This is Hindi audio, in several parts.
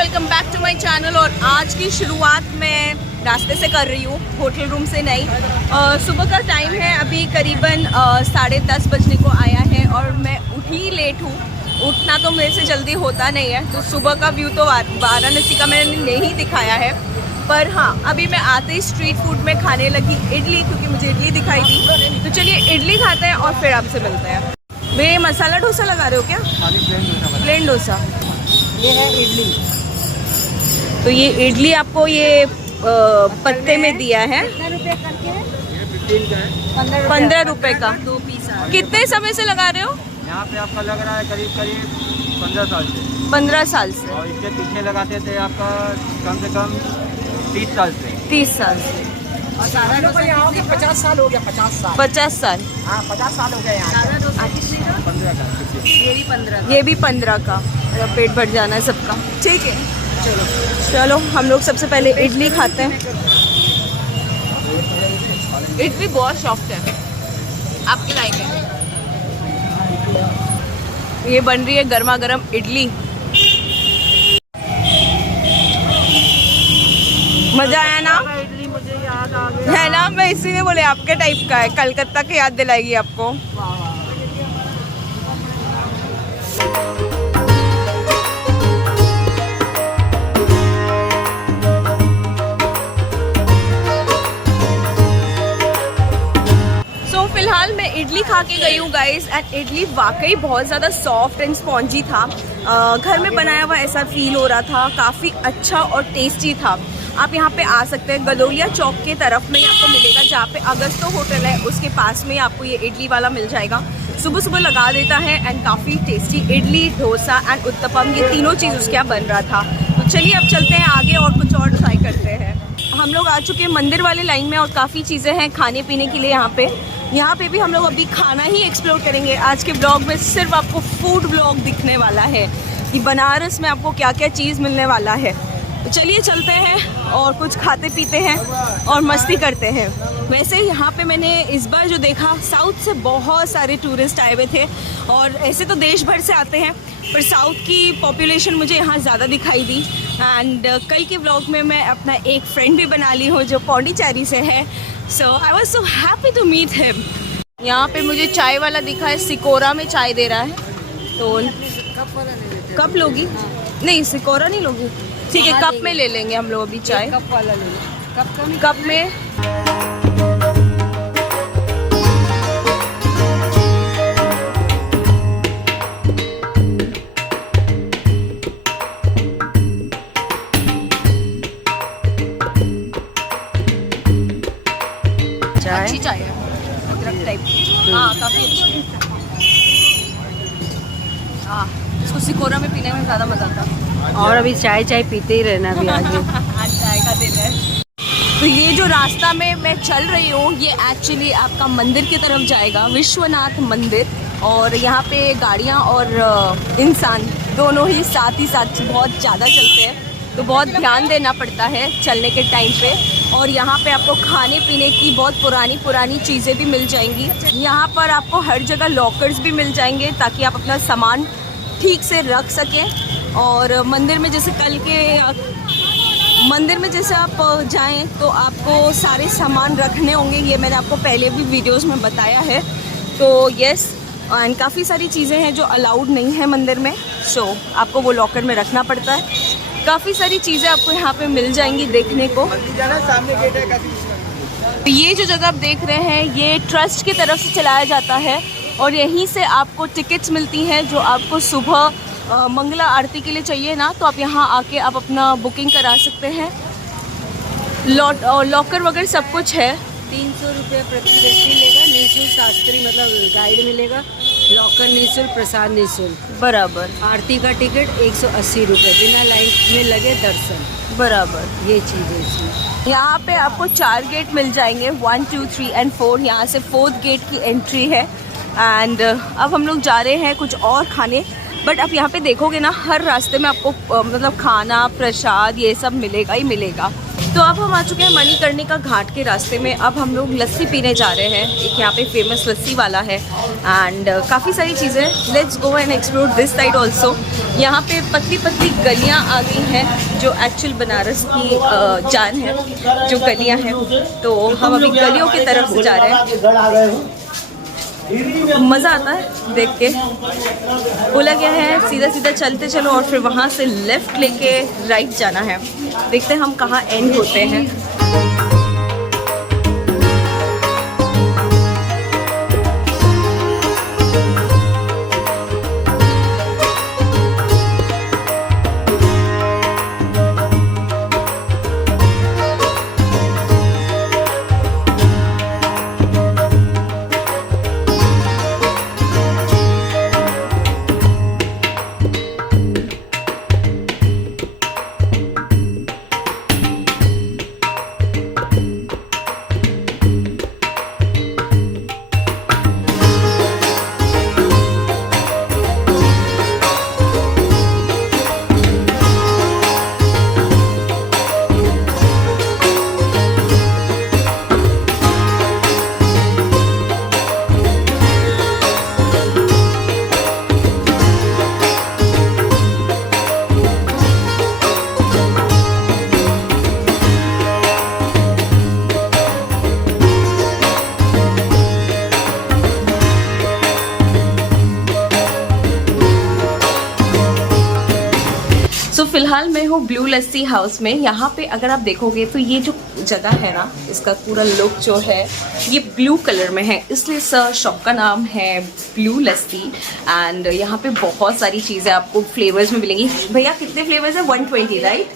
Welcome back to my channel. और आज की शुरुआत मैं रास्ते से कर रही हूँ, होटल रूम से नहीं। सुबह का टाइम है, अभी करीबन 10:30 बजने को आया है और मैं उठी लेट हूँ। उठना तो मेरे से जल्दी होता नहीं है, तो सुबह का व्यू तो वाराणसी का मैंने नहीं दिखाया है। पर हाँ, अभी मैं आते ही स्ट्रीट फूड में खाने लगी इडली, क्योंकि मुझे इडली दिखाई दी। तो चलिए इडली खाते हैं और फिर आपसे मिलते हैं। वे मसाला डोसा लगा रहे हो क्या? प्लेन डोसा। ये है इडली। तो ये इडली आपको ये पत्ते में दिया है। 15 रुपए का 2 पीस। कितने समय से लगा रहे हो? यहाँ पे आपका लग रहा है करीब 15 साल से। 15 साल से। और इसके पीछे लगाते थे आपका कम से कम 30 साल से। 30 साल से। और सारा डोसा यहाँ 50 साल हो गया। 50 साल। 50 साल। हाँ, 50 साल हो गए यहाँ। 15 का। ये भी 15 का। मेरा पेट भर जाना है सबका। ठीक है, चलो हम लोग सबसे पहले इडली खाते हैं। इडली बहुत सॉफ्ट है, आपकी लाइक है। ये बन रही है गर्मा गर्म इडली। मजा आया ना? इडली मुझे याद आ गया है ना, मैं इसीलिए बोले आपके टाइप का है, कलकत्ता की याद दिलाएगी आपको। फिलहाल मैं इडली खा के गई हूँ गाइस, एंड इडली वाकई बहुत ज़्यादा सॉफ्ट एंड स्पॉन्जी था। घर में बनाया हुआ ऐसा फील हो रहा था, काफ़ी अच्छा और टेस्टी था। आप यहाँ पे आ सकते हैं, गलोलिया चौक के तरफ में आपको मिलेगा, जहाँ पे अगस्तो होटल है उसके पास में आपको ये इडली वाला मिल जाएगा। सुबह सुबह लगा देता है एंड काफ़ी टेस्टी इडली, डोसा एंड उत्तपम, ये तीनों चीज़ उसके यहाँ बन रहा था। तो चलिए अब चलते हैं आगे और कुछ और ट्राई करते हैं। हम लोग आ चुके हैं मंदिर वाली लाइन में और काफ़ी चीज़ें हैं खाने पीने के लिए यहाँ पे भी हम लोग अभी खाना ही एक्सप्लोर करेंगे। आज के ब्लॉग में सिर्फ आपको फूड ब्लॉग दिखने वाला है कि बनारस में आपको क्या क्या चीज़ मिलने वाला है। तो चलिए चलते हैं और कुछ खाते पीते हैं और मस्ती करते हैं। वैसे यहाँ पे मैंने इस बार जो देखा, साउथ से बहुत सारे टूरिस्ट आए हुए थे और ऐसे तो देश भर से आते हैं, पर साउथ की पॉपुलेशन मुझे यहाँ ज़्यादा दिखाई दी। एंड कल के व्लॉग में मैं अपना एक फ्रेंड भी बना ली हूँ जो पौंडीचेरी से है। So I was so happy to meet him. यहाँ पे मुझे चाय वाला दिखा है, सिकोरा में चाय दे रहा है। तो कप लोगी? नहीं, सिकोरा नहीं लोगी? ठीक है, कप में ले लेंगे हम लोग अभी चाय। कप वाला ले लो। कप में अच्छी चाय है, अदरक टाइप की। हाँ, काफ़ी अच्छी। हाँ, इसको सिकोरा में पीने में ज़्यादा मज़ा आता। और अभी चाय पीते ही रहना भी आगे। आज चाय का दिन है। तो ये जो रास्ता में मैं चल रही हूँ, ये एक्चुअली आपका मंदिर की तरफ जाएगा, विश्वनाथ मंदिर। और यहाँ पे गाड़ियाँ और इंसान दोनों ही साथ बहुत ज़्यादा चलते हैं, तो बहुत ध्यान देना पड़ता है चलने के टाइम पे। और यहाँ पे आपको खाने पीने की बहुत पुरानी चीज़ें भी मिल जाएंगी। यहाँ पर आपको हर जगह लॉकर्स भी मिल जाएंगे ताकि आप अपना सामान ठीक से रख सकें। और मंदिर में जैसे आप जाएं तो आपको सारे सामान रखने होंगे, ये मैंने आपको पहले भी वीडियोस में बताया है। तो यस, एंड काफ़ी सारी चीज़ें हैं जो अलाउड नहीं है मंदिर में, सो आपको वो लॉकर में रखना पड़ता है। काफ़ी सारी चीज़ें आपको यहाँ पे मिल जाएंगी देखने को। तो ये जो जगह आप देख रहे हैं, ये ट्रस्ट की तरफ से चलाया जाता है और यहीं से आपको टिकट्स मिलती हैं जो आपको सुबह मंगला आरती के लिए चाहिए ना, तो आप यहाँ आके आप अपना बुकिंग करा सकते हैं। लॉकर वगैरह सब कुछ है। 300 रुपये प्रति व्यक्ति लेगा, निःशुल्क शास्त्री मतलब गाइड मिलेगा, लॉकर निःशुल्क, प्रसाद निःशुल्क बराबर। आरती का टिकट 180 रुपये, बिना लाइन में लगे दर्शन बराबर। ये चीज़ है इसमें। यहाँ पे आपको 4 गेट मिल जाएंगे, 1, 2, 3 एंड 4। यहाँ से 4th गेट की एंट्री है। एंड अब हम लोग जा रहे हैं कुछ और खाने, बट आप यहाँ पे देखोगे ना, हर रास्ते में आपको मतलब खाना, प्रसाद, ये सब मिलेगा ही मिलेगा। तो अब हम आ चुके हैं मणिकर्णिका घाट के रास्ते में। अब हम लोग लस्सी पीने जा रहे हैं। एक यहाँ पे फेमस लस्सी वाला है एंड काफ़ी सारी चीज़ें। Let's go and explore this side also. यहाँ पे पतली पतली गलियाँ आ गई हैं जो एक्चुअल बनारस की जान है, जो गलियाँ हैं। तो हम अभी गलियों की तरफ से जा रहे हैं। मज़ा आता है देख के। बोला गया है सीधा सीधा चलते चलो और फिर वहाँ से लेफ़्ट लेके राइट जाना है। देखते हैं हम कहाँ एंड होते हैं। फिलहाल मैं हूँ ब्लू लस्सी हाउस में। यहाँ पे अगर आप देखोगे तो ये जो जगह है ना, इसका पूरा लुक जो है ये ब्लू कलर में है, इसलिए इस शॉप का नाम है ब्लू लस्सी। एंड यहाँ पे बहुत सारी चीज़ें आपको फ्लेवर्स में मिलेंगी। भैया कितने फ्लेवर्स हैं? 120 राइट?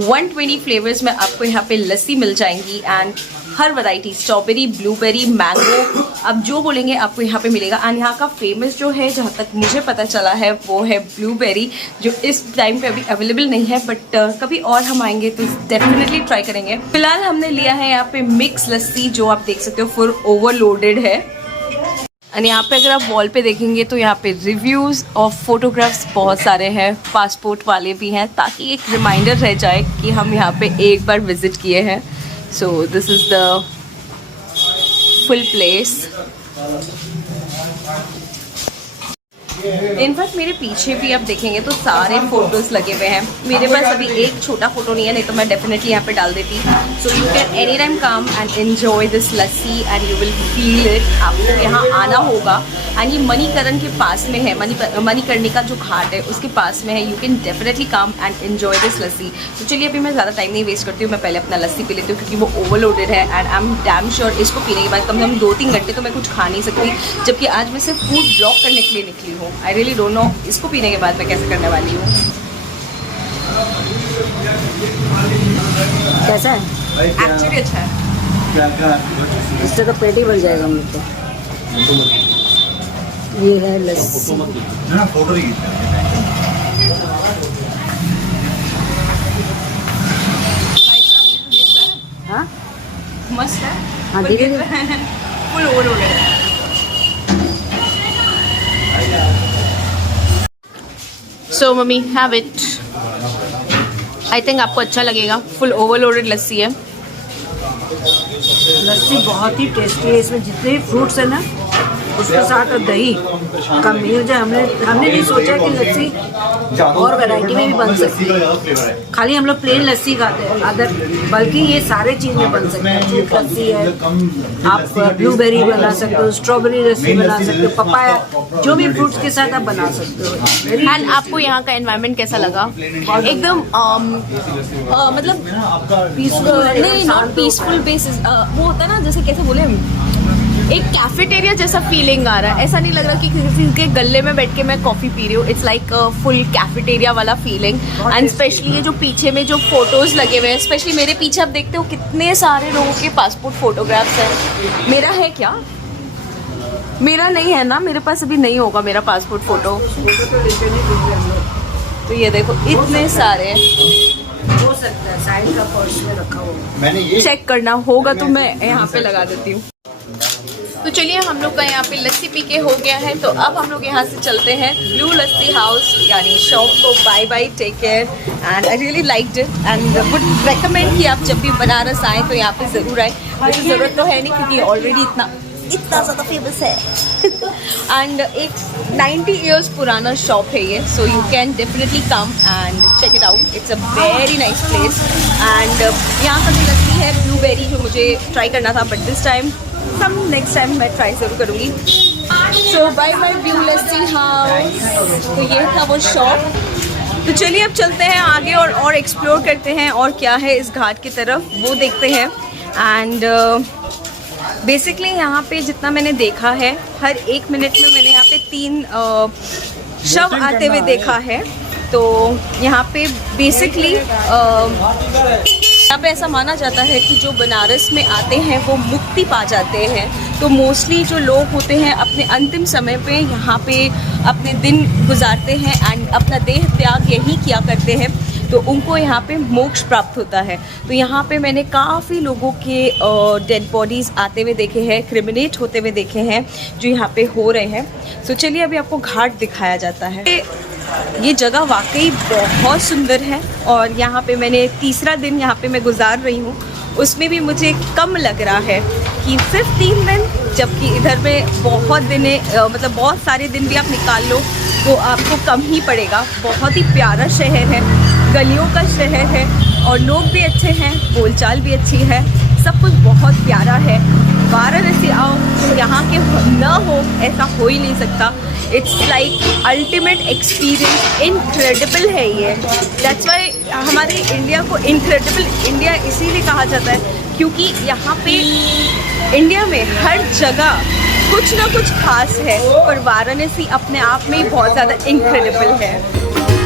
120 फ्लेवर्स में आपको यहाँ पे लस्सी मिल जाएंगी and her variety, strawberry, blueberry, mango, आप जो बोलेंगे आपको यहाँ पे मिलेगा। एंड यहाँ का फेमस जो है, जहाँ तक मुझे पता चला है, वो है ब्लूबेरी, जो इस टाइम पे अभी अवेलेबल नहीं है, बट कभी और हम आएंगे तो डेफिनेटली ट्राई करेंगे। फिलहाल हमने लिया है यहाँ पे मिक्स लस्सी, जो आप देख सकते हो फुल ओवरलोडेड है। एंड यहाँ पे अगर आप वॉल पे देखेंगे तो यहाँ पे रिव्यूज़ और फोटोग्राफ्स बहुत सारे हैं, पासपोर्ट वाले भी हैं, ताकि एक रिमाइंडर रह जाए कि हम यहाँ पे एक बार विजिट किए हैं। So this is the full place. In fact मेरे पीछे भी आप देखेंगे तो सारे फोटोज़ लगे हुए हैं। मेरे पास अभी एक छोटा फोटो नहीं है, नहीं तो मैं डेफिनेटली यहाँ पे डाल देती। सो you can any time come and enjoy this lassi and you will feel it. आपको यहाँ आना होगा एंड ये मणिकरण के पास में है, मणिकर्णिका जो घाट है उसके पास में है। You can definitely come and enjoy this lassi. तो चलिए अभी मैं ज़्यादा टाइम नहीं वेस्ट करती हूँ, मैं पहले अपना लस्सी पी लेती हूँ क्योंकि वो ओवरलोडेड है and I am damn sure इसको पीने के बाद कम से कम 2-3 घंटे तो मैं कुछ खा नहीं सकती, जबकि आज मैं सिर्फ फूड ब्लॉक करने के लिए निकली हूँ। आई रियली डोंट नो इसको पीने के बाद मैं कैसे करने वाली हूँ। कैसा है? एक्चुअली अच्छा है। इससे तो पेट ही भर जाएगा हम लोग को। ये है लस्सी। हाँ मस्त है। हाँ धीरे धीरे। फुल ओवरलोडेड है। So mummy have it. I think आपको अच्छा लगेगा। फुल ओवरलोडेड लस्सी है। लस्सी बहुत ही टेस्टी है। इसमें जितने भी फ्रूट्स है ना, उसके साथ और दही का मेल जो हमने नहीं सोचा कि लस्सी और वैरायटी में भी बन सकती है। खाली हम लोग प्लेन लस्सी खाते हैं अदर, बल्कि ये सारे चीज़ में बन सकते हैं। फ्रूट लस्सी है, आप ब्लूबेरी बना सकते हो, स्ट्रॉबेरी लस्सी बना सकते हो, पपाया, जो भी फ्रूट्स के साथ आप बना सकते हो। एंड आपको यहाँ का एनवायरनमेंट कैसा लगा? एकदम मतलब नहीं, नॉट पीसफुल बेसिस, वो होता है ना, जैसे कैसे बोले हम, एक कैफेटेरिया जैसा फीलिंग आ रहा है। ऐसा नहीं लग रहा कि किसी के गले में बैठ के मैं कॉफ़ी पी रही हूँ। इट्स लाइक फुल कैफेटेरिया वाला फीलिंग। एंड स्पेशली ये जो पीछे में जो फोटोज़ लगे हुए हैं, स्पेशली मेरे पीछे आप देखते हो कितने सारे लोगों के पासपोर्ट फोटोग्राफ्स हैं। मेरा है क्या? मेरा नहीं है ना, मेरे पास अभी नहीं होगा मेरा पासपोर्ट फ़ोटो। तो ये देखो इतने सारे, हो सकता है साइड का पर्स में रखा होगा। चेक करना होगा तो मैं यहाँ पे लगा देती हूँ। तो चलिए हम लोग का यहाँ पे लस्सी पी के हो गया है, तो अब हम लोग यहाँ से चलते हैं ब्लू लस्सी हाउस यानी शॉप को। Bye bye, take care, and I really liked it and would recommend कि आप जब भी बनारस आए तो यहाँ पे ज़रूर आए। मुझे ज़रूरत तो है नहीं क्योंकि ऑलरेडी इतना ज़्यादा फेमस है एंड एक 90 इयर्स पुराना शॉप है ये, so you can definitely come and check it out. It's a very nice place and यहाँ का जो लस्सी है ब्लूबेरी जो मुझे ट्राई करना था, but this time next time मैं ट्राई ज़रूर करूँगी। सो bye bye blue lassi house. तो ये था वो शॉप। तो चलिए अब चलते हैं आगे और एक्सप्लोर करते हैं और क्या है इस घाट की तरफ वो देखते हैं। एंड बेसिकली यहाँ पे जितना मैंने देखा है, हर 1 मिनट में मैंने यहाँ पे 3 शव आते हुए देखा है। तो यहाँ पे बेसिकली यहाँ पे ऐसा माना जाता है कि जो बनारस में आते हैं वो मुक्ति पा जाते हैं। तो मोस्टली जो लोग होते हैं अपने अंतिम समय पे यहाँ पे अपने दिन गुजारते हैं एंड अपना देह त्याग यही किया करते हैं, तो उनको यहाँ पे मोक्ष प्राप्त होता है। तो यहाँ पे मैंने काफ़ी लोगों के डेड बॉडीज़ आते हुए देखे हैं, क्रिमिनेट होते हुए देखे हैं जो यहाँ पे हो रहे हैं। तो चलिए अभी आपको घाट दिखाया जाता है। ये जगह वाकई बहुत सुंदर है और यहाँ पे मैंने तीसरा दिन यहाँ पे मैं गुजार रही हूँ, उसमें भी मुझे कम लग रहा है कि सिर्फ 3 दिन, जबकि इधर में बहुत दिन मतलब बहुत सारे दिन भी आप निकाल लो तो आपको कम ही पड़ेगा। बहुत ही प्यारा शहर है, गलियों का शहर है और लोग भी अच्छे हैं, बोलचाल भी अच्छी है, सब कुछ बहुत प्यारा है। वाराणसी आओ तो यहाँ के न हो ऐसा हो ही नहीं सकता। It's like ultimate experience, incredible है ये। दैट्स वाई हमारे इंडिया को इनक्रेडिबल इंडिया इसीलिए कहा जाता है क्योंकि यहाँ पे इंडिया में हर जगह कुछ ना कुछ खास है और वाराणसी अपने आप में ही बहुत ज़्यादा इनक्रेडिबल है।